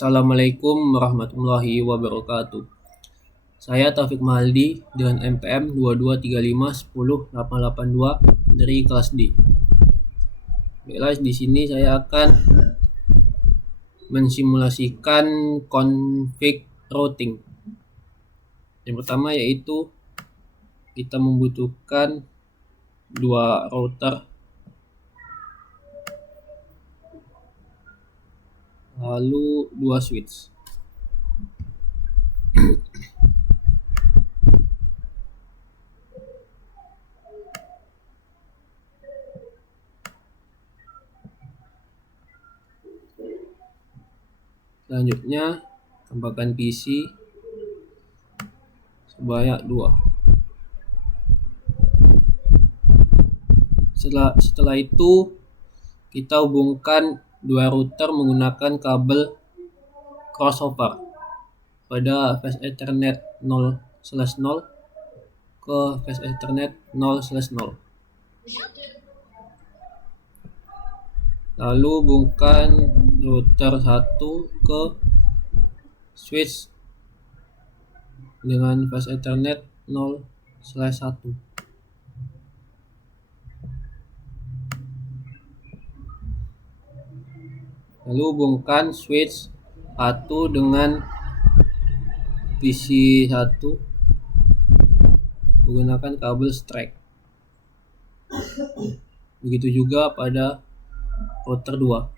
Assalamualaikum warahmatullahi wabarakatuh. Saya Taufik Mahaldi dengan NPM 2235108882 dari kelas D. Baiklah, di sini saya akan mensimulasikan config routing. Yang pertama yaitu kita membutuhkan dua router, lalu dua switch. Selanjutnya tambahkan PC sebanyak 2. Setelah itu kita hubungkan dua router menggunakan kabel crossover pada fast Ethernet 0/0 ke fast Ethernet 0/0. Lalu hubungkan router 1 ke switch dengan fast Ethernet 0/1. Lalu hubungkan switch 1 dengan PC 1 menggunakan kabel strike. Begitu juga pada router 2.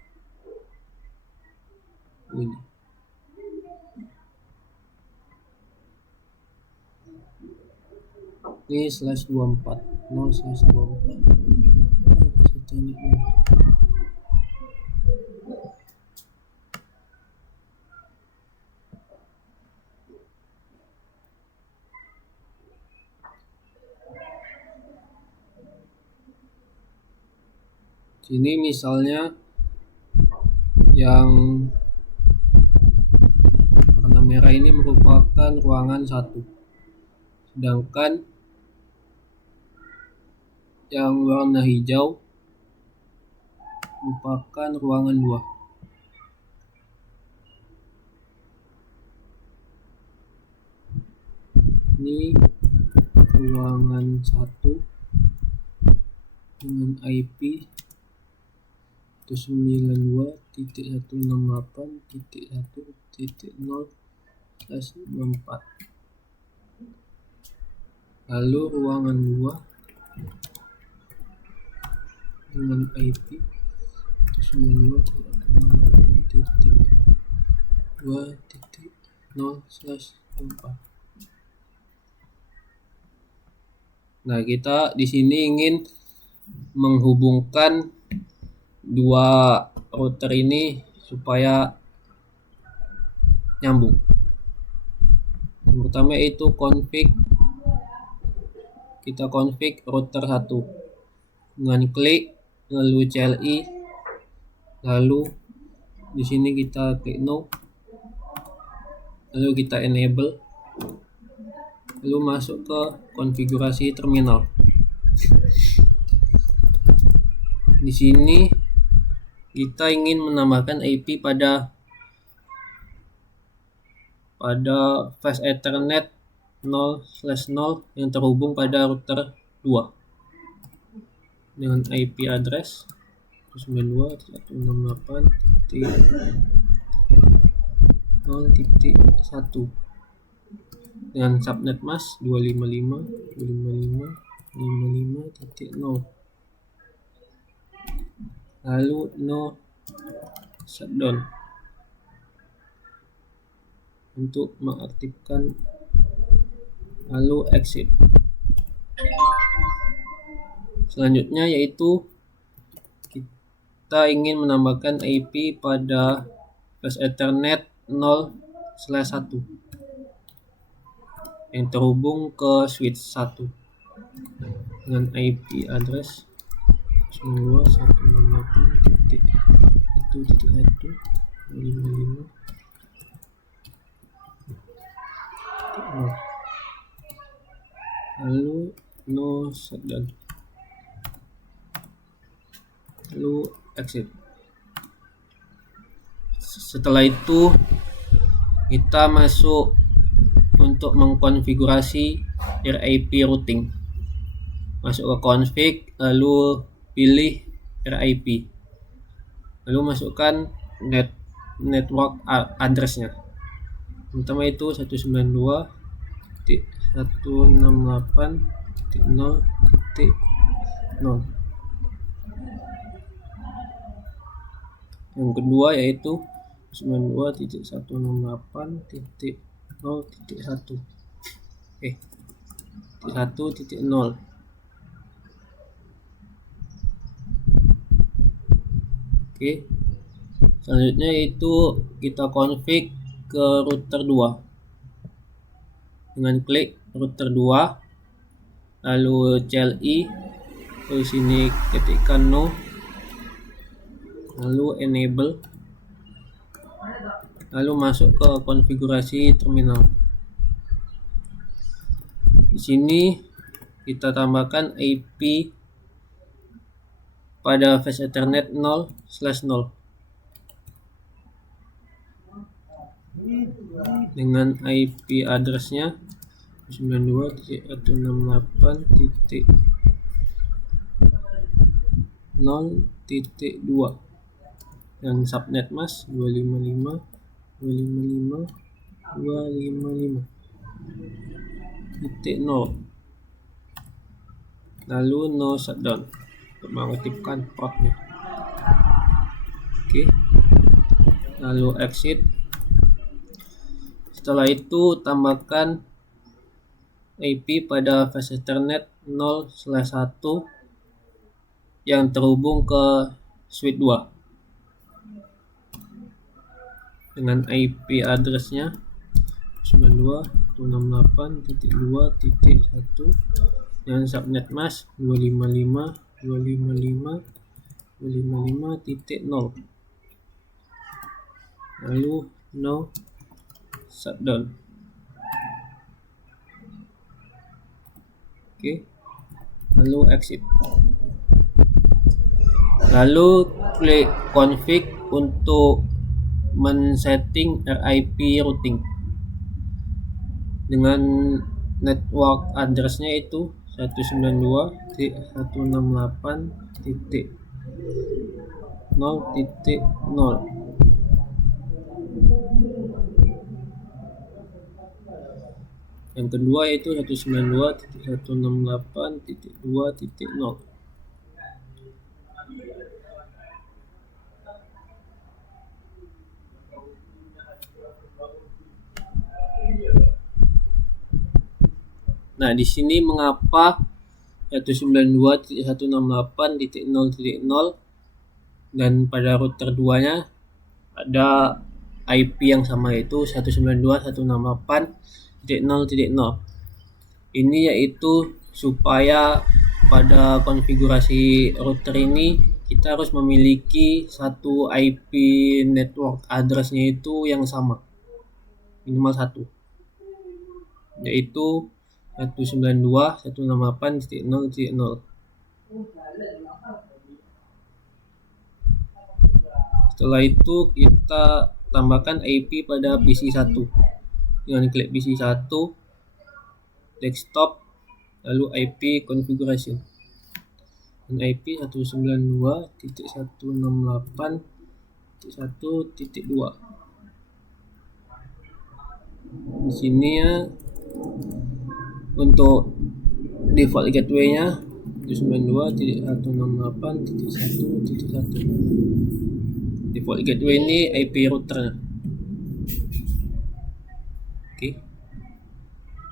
Ini /24 0/24. Sini misalnya yang warna merah ini merupakan ruangan 1, sedangkan yang warna hijau merupakan ruangan 2. Ini ruangan 1 dengan IP 192.168.1.0/24. Lalu ruangan 2 dengan IP 192.168.2.0/24. Nah, kita di sini ingin menghubungkan dua router ini supaya nyambung. Yang pertama yaitu kita config router 1 dengan klik, lalu CLI, lalu di sini kita klik no, lalu kita enable, lalu masuk ke konfigurasi terminal. Di sini kita ingin menambahkan IP pada fast Ethernet 0/0 yang terhubung pada router 2 dengan IP address 192.168.0.1 dengan subnet mask 255.255.55.0. Lalu no shutdown untuk mengaktifkan, lalu exit. Selanjutnya yaitu kita ingin menambahkan IP pada fast Ethernet 0/1 yang terhubung ke switch 1 dengan IP address 192.168.1.1.55.0. Lalu no shutdown, lalu exit. Setelah itu kita masuk untuk mengkonfigurasi RIP routing. Masuk ke config, lalu pilih RIP, lalu masukkan network address-nya. Pertama itu 192.168.0.0. Yang kedua yaitu 92.168.0.1. 1.0. Oke. Selanjutnya itu kita config ke router 2 dengan klik router 2, lalu CLI, terus sini ketikkan no, lalu enable, lalu masuk ke konfigurasi terminal. Di sini kita tambahkan IP pada flash Ethernet 0/0 dengan IP address-nya 92.168.0.2 dan subnet mask 255.255.255.0, lalu no shutdown untuk mengaktifkan portnya. Oke, lalu exit. Setelah itu tambahkan IP pada flash Ethernet 0/1 yang terhubung ke switch 2 dengan IP address-nya 92.168.2.1 dan subnet mask 255.255.255.0, lalu no shutdown. Oke, lalu exit, lalu klik config untuk men-setting RIP routing dengan network address-nya itu 192.168.0.0. Yang kedua yaitu 192.168.2.0. Nah, di sini mengapa 192.168.0.0 dan pada router 2-nya ada IP yang sama, yaitu 192.168.0.0. Ini yaitu supaya pada konfigurasi router ini kita harus memiliki satu IP network address-nya itu yang sama, minimal satu, yaitu 192.168.0.0. Setelah itu kita tambahkan IP pada PC 1 dengan klik PC 1, desktop, lalu IP configuration dan IP 192.168.1.2. Di sini ya, untuk default gateway-nya 192.168.1.1. Default gateway ini IP router. Oke.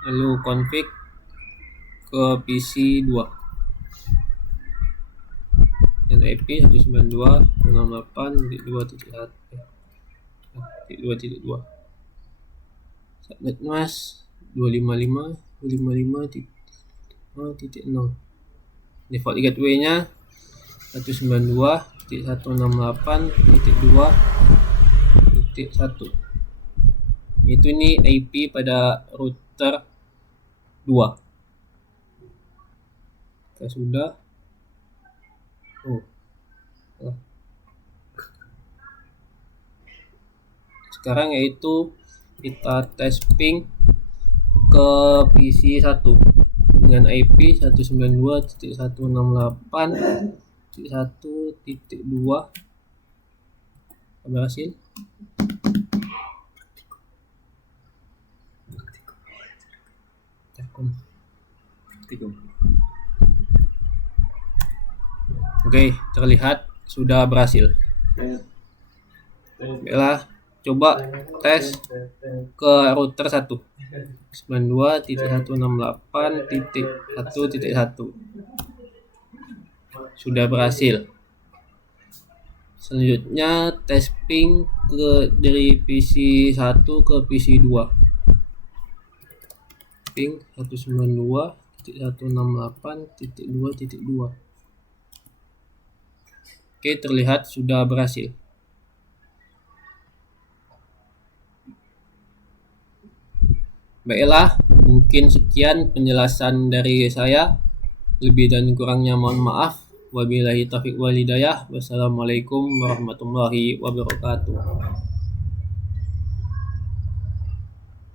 Lalu config ke PC 2 dan IP 192.168.2.2. Subnet mask 255.255.0.0. Default gateway-nya 192.168.2.1. Itu ini IP pada router 2. Kita sudah. Sekarang yaitu kita tes ping ke PC 1 dengan IP 192.168.1.2. Berhasil. Oke, terlihat sudah berhasil. Baiklah, coba tes ke router 1 92.168.1.1. Sudah berhasil. Selanjutnya tes ping dari PC 1 ke PC 2. Ping 192.168.2.2. Oke, terlihat sudah berhasil. Baiklah, mungkin sekian penjelasan dari saya. Lebih dan kurangnya mohon maaf. Wabillahi taufiq wal hidayah. Wassalamualaikum warahmatullahi wabarakatuh.